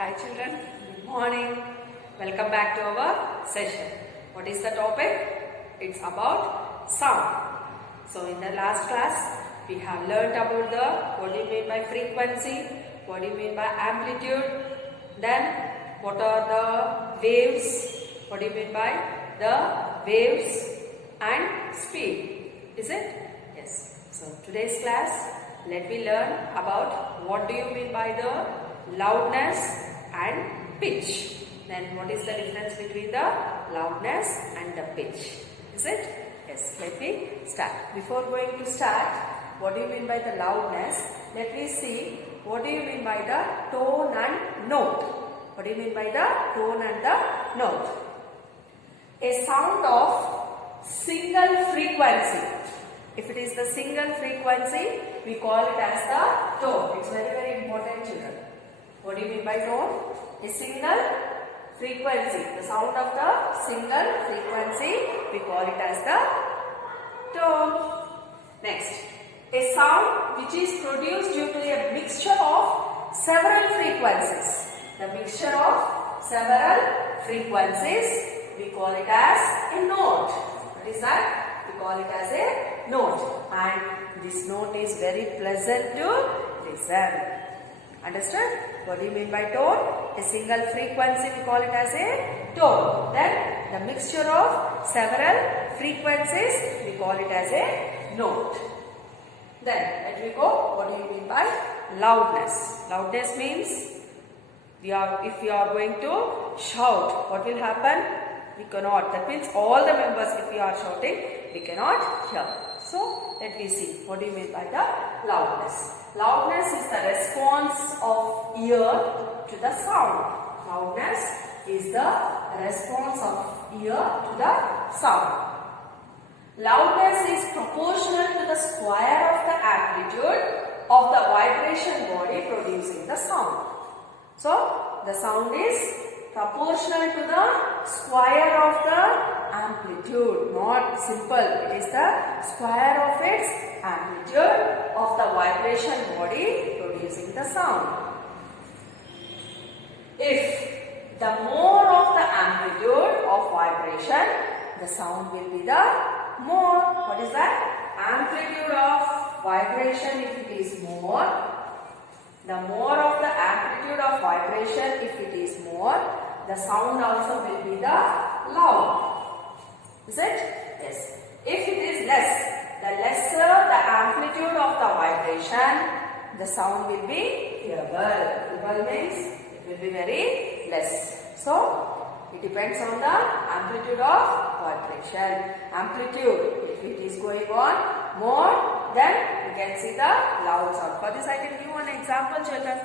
Hi children, good morning. Welcome back to our session. What is the topic? It's about sound. So in the last class, we have learnt about what do you mean by frequency, what do you mean by amplitude, then what are the waves, what do you mean by the waves and speed. Is it? Yes. So today's class, let me learn about what do you mean by the loudness and pitch. Then what is the difference between the loudness and the pitch? Is it? Yes. Let me start. Before going to start, what do you mean by the loudness? Let me see what do you mean by the tone and note. What do you mean by the tone and the note? A sound of single frequency. If it is the single frequency, we call it as the tone. It's very, very important, children. What do you mean by tone? A single frequency. The sound of the single frequency, we call it as the tone. Next, a sound which is produced due to a mixture of several frequencies. The mixture of several frequencies, we call it as a note. What is that? We call it as a note. And this note is very pleasant to listen. Understood? What do you mean by tone? A single frequency, we call it as a tone. Then the mixture of several frequencies, we call it as a note. Then let me go. What do you mean by loudness? Loudness means if we are going to shout, what will happen? We cannot. That means all the members, if we are shouting, we cannot hear. So let me see. What do you mean by the loudness? Loudness is the response of ear to the sound. Loudness is the response of ear to the sound. Loudness is proportional to the square of the amplitude of the vibration body producing the sound. So the sound is proportional to the square of the amplitude, not simple. It is the square of its amplitude of the vibration body producing the sound. If the more of the amplitude of vibration, the sound will be the more. What is that? Amplitude of vibration, if it is more, the more of the amplitude of vibration, if it is more, the sound also will be the loud. Is it? Yes. If it is less, the lesser the amplitude of the vibration, the sound will be feeble. Feeble means it will be very less. So, it depends on the amplitude of vibration. Amplitude, if it is going on more, then you can see the loud sound. For this I can give one example, children.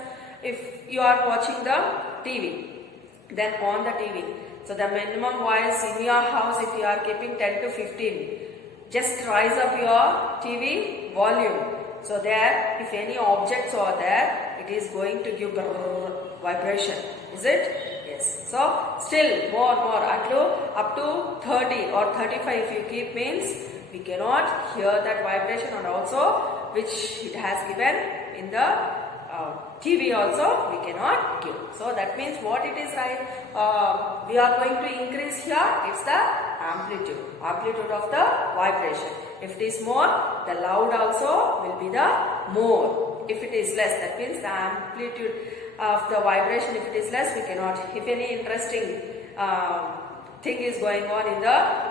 If you are watching the TV, then on the TV, so the minimum voice in your house, if you are keeping 10 to 15, just rise up your TV volume. So there, if any objects are there, it is going to give vibration. Is it? Yes. So still more, up to 30 or 35 if you keep means, we cannot hear that vibration, and also which it has given in the TV also we cannot give. So that means what it is right, we are going to increase here, it's the amplitude of the vibration. If it is more, the loud also will be the more. If it is less, that means the amplitude of the vibration, if it is less, we cannot. If any interesting thing is going on in the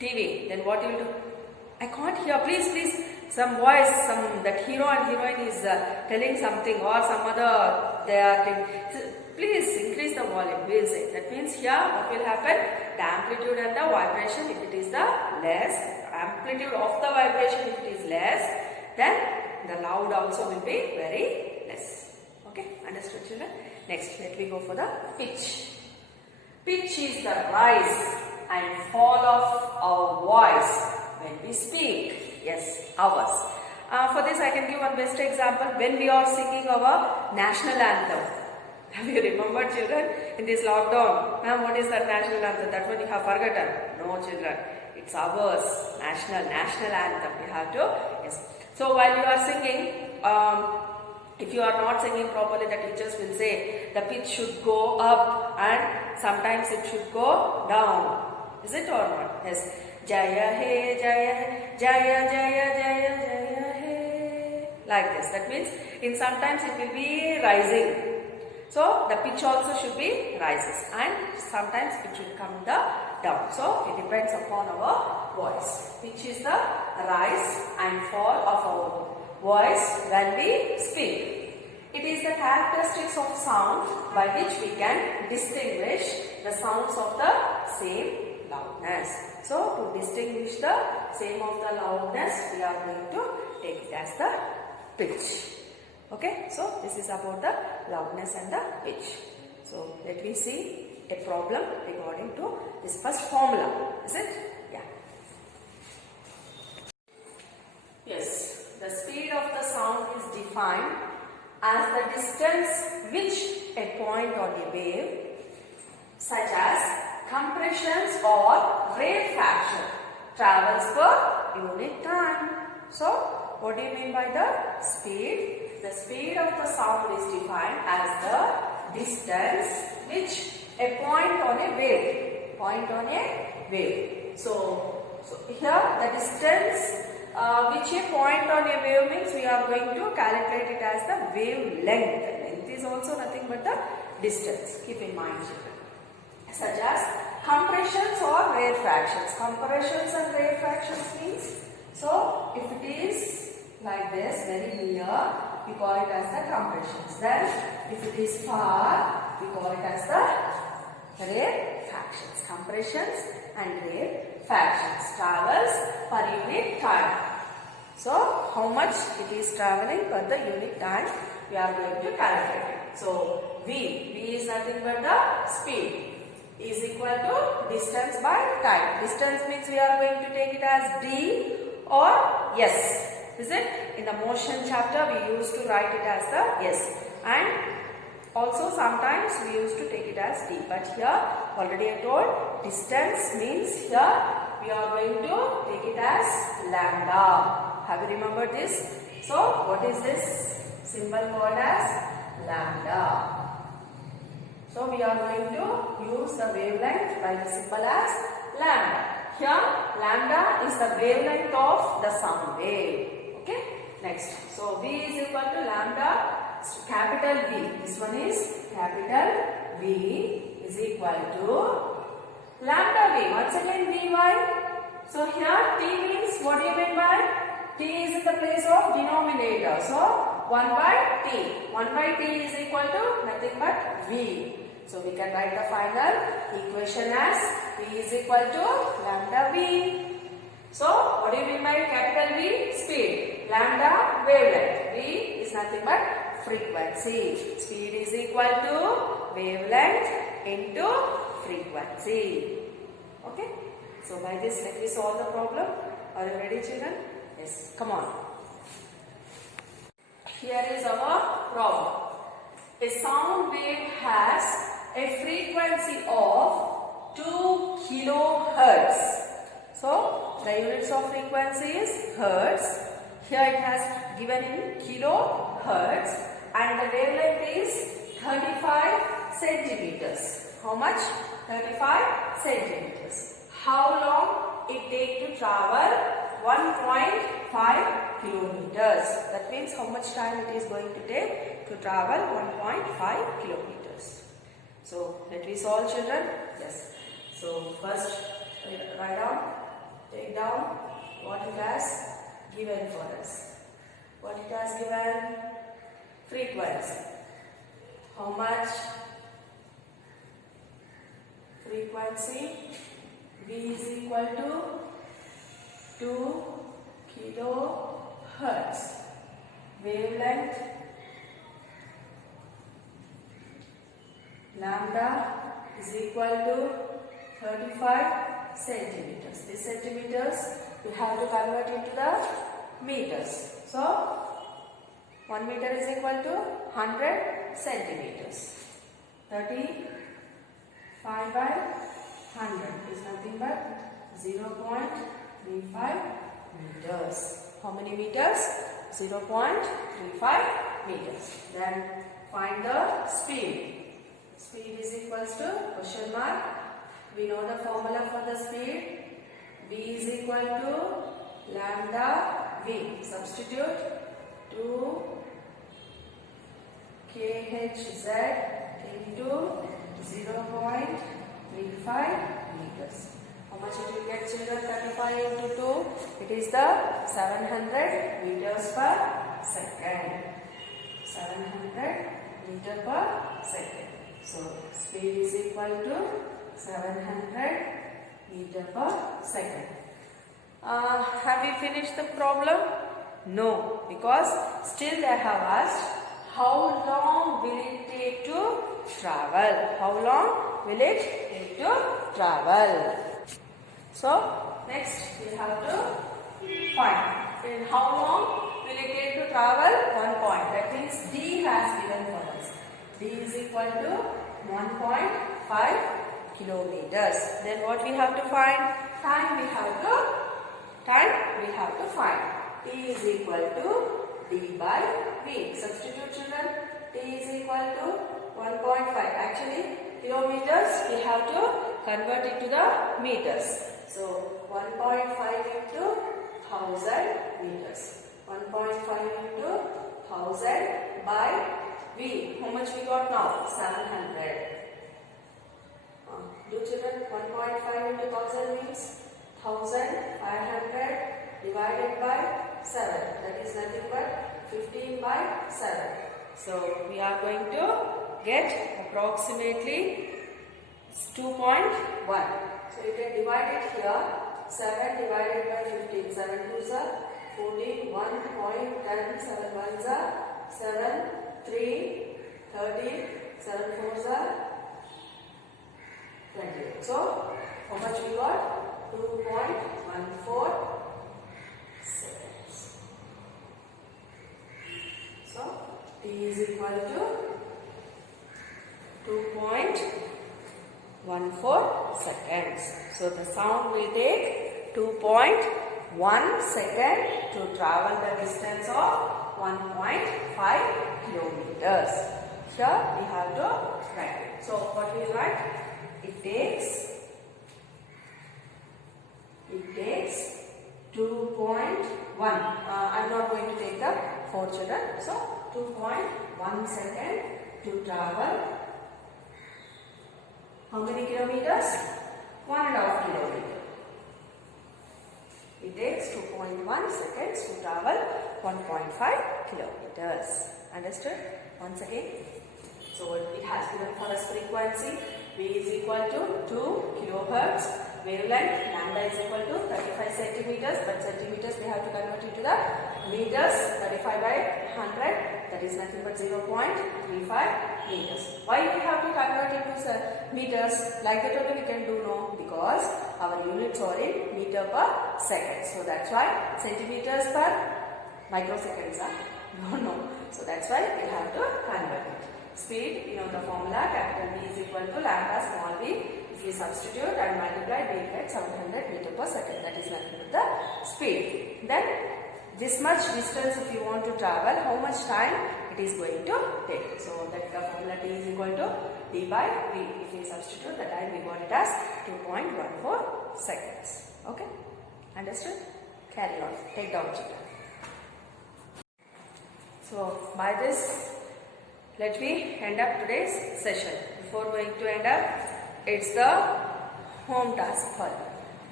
TV, then what you will do? I can't hear, please. Some voice, that hero and heroine is telling something, or some other, they are telling, please increase the volume, we will say. That means here what will happen? The amplitude and the vibration, if it is the less, amplitude of the vibration if it is less, then the loud also will be very less. Okay, understood, children? Next, let me go for the pitch. Pitch is the rise and fall of our voice when we speak. Yes, ours. For this I can give one best example. When we are singing our national anthem. Have you remembered, children, in this lockdown? Ma'am, what is that national anthem? That one you have forgotten. No, children. It's ours. National anthem. We have to. Yes. So while you are singing, If you are not singing properly, the teachers will say the pitch should go up and sometimes it should go down. Is it or not? Yes. Jaya he, Jaya he, Jaya, Jaya, Jaya, Jaya he. Like this. That means in sometimes it will be rising. So the pitch also should be rises and sometimes it should come down. So it depends upon our voice. Pitch is the rise and fall of our voice when we speak. It is the characteristics of sound by which we can distinguish the sounds of the same loudness. So to distinguish the same of the loudness, we are going to take it as the pitch. Okay, so this is about the loudness and the pitch. So let me see a problem regarding to this first formula. Is it? Yeah. Yes, the speed of the sound is defined as the distance which a point on a wave, such as compressions or rarefaction, travels per unit time. So, what do you mean by the speed? The speed of the sound is defined as the distance which a point on a wave. So here the distance which a point on a wave means we are going to calculate it as the wavelength. Length is also nothing but the distance. Keep in mind, children. Such as compressions or rarefactions. Compressions and rarefactions means, so if it is like this, very near, we call it as the compressions. Then if it is far, we call it as the rarefactions. Compressions and rarefactions. Travels per unit time. So how much it is traveling per the unit time, we are going to calculate it. So V is nothing but the speed, is equal to distance by time. Distance means we are going to take it as D or S. Is it? In the motion chapter we used to write it as the S, and also sometimes we used to take it as D, but here already I told distance means here we are going to take it as lambda. Have you remembered this? So what is this symbol called as lambda? So we are going to use the wavelength by the symbol as lambda. Here lambda is the wavelength of the sound wave. Okay. Next. So V is equal to lambda capital V. This one is capital V is equal to lambda V. Once again Vy. So here T means, what do you mean by? T is in the place of denominator. So 1 by T. 1 by T is equal to nothing but V. So we can write the final equation as V is equal to lambda V. So what do you mean by capital V? Speed. Lambda wavelength. V is nothing but frequency. Speed is equal to wavelength into frequency. Okay. So by this let me solve the problem. Are you ready, children? Yes. Come on. Here is our problem. A sound wave has a frequency of 2 kilohertz. So the units of frequency is hertz. Here it has given in kilohertz, and the wavelength is 35 centimeters. How much? 35 centimeters. How long it takes to travel? 1.5 kilometers. That means how much time it is going to take to travel 1.5 kilometers. So let me solve, children. Yes. So first write down, take down what it has given for us. What it has given? Frequency. How much? Frequency V is equal to 2 kilohertz. Wavelength lambda is equal to 35 centimeters. These centimeters we have to convert into the meters. So 1 meter is equal to 100 centimeters. 35 by 100 is nothing but 0.35 meters. How many meters? 0.35 meters. Then find the speed. Speed is equals to question mark. We know the formula for the speed. V is equal to lambda V. Substitute 2 kHz into 0.35 meters. How much it will get, children? 35 into 2. It is the 700 meters per second. 700 meter per second. So speed is equal to 700 meter per second. Have you finished the problem? No, because still they have asked how long will it take to travel? How long will it take to travel? So next we have to find in how long will it take to travel? 1 point. That means D has given for us. D is equal to 1.5 kilometers. Then what we have to find? Time we have to find. T is equal to D by V. Substitute, children. T is equal to 1.5. Actually, kilometers we have to convert it to the meters. So 1.5 into 1000 meters. 1.5 into 1000 by V. How much we got now? 700. Do children, 1.5 into 1000 means 1500 divided by 7. That is nothing but 15 by 7. So we are going to get approximately 2.1. So you can divide it here. 7 divided by 15. 7 2s are 14. 1.10. 7 1s are 7. 3. 30. 7 4s are 28. So how much we got? 2.14 seconds. So T is equal to 2.14 seconds. So the sound will take 2.1 second to travel the distance of 1.5 kilometers. Here we have to write it. So what we write? It takes 2.1. I am not going to take the 4 children. So 2.1 second to travel how many kilometers? 1.5 kilometers. It takes 2.1 seconds to travel 1.5 kilometers. Understood? Once again. So it has given for us frequency. V is equal to 2 kilohertz. Wavelength lambda is equal to 35 centimeters. But centimeters we have to convert it to the meters. 35 by 100. That is nothing but 0.35 meters. Why we have to convert it to meters? Like that only we can do no, because our units are in meter per second. So that's why centimeters per microseconds are no. So that's why we have to convert it. Speed, you know the formula, capital V is equal to lambda small v. If we substitute and multiply, we get 700 meter per second. That is nothing but the speed. Then this much distance if you want to travel, how much time it is going to take. So that the formula T is equal to D by V. If we substitute, the time we got it as 2.14 seconds. Okay? Understood? Carry on. Take down children. So by this, let me end up today's session. Before going to end up, it's the home task for you.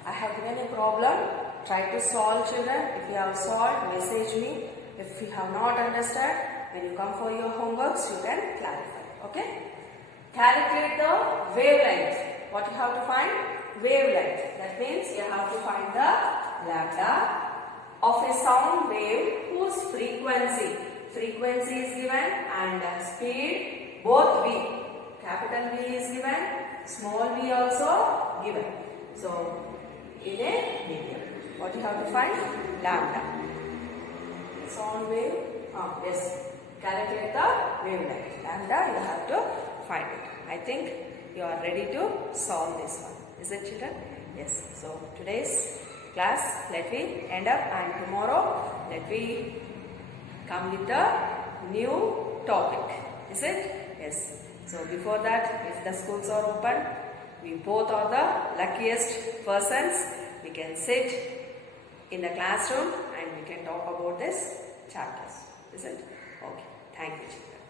I have given a problem. Try to solve, children. If you have solved, message me. If you have not understood, when you come for your homeworks, you can clarify. Okay? Calculate the wavelength. What you have to find? Wavelength. That means you have to find the lambda of a sound wave whose frequency is given and speed both V. Capital V is given, small v also given. So in a medium, what you have to find? Lambda. Sound wave, yes. Calculate the wavelength. Lambda, you have to find it. I think you are ready to solve this one. Is it, children? Yes. So today's class, let me end up, and tomorrow let me come with the new topic. Is it? Yes. So before that, if the schools are open, we both are the luckiest persons. We can sit in the classroom and we can talk about this chapters. Is it? Okay. Thank you, children.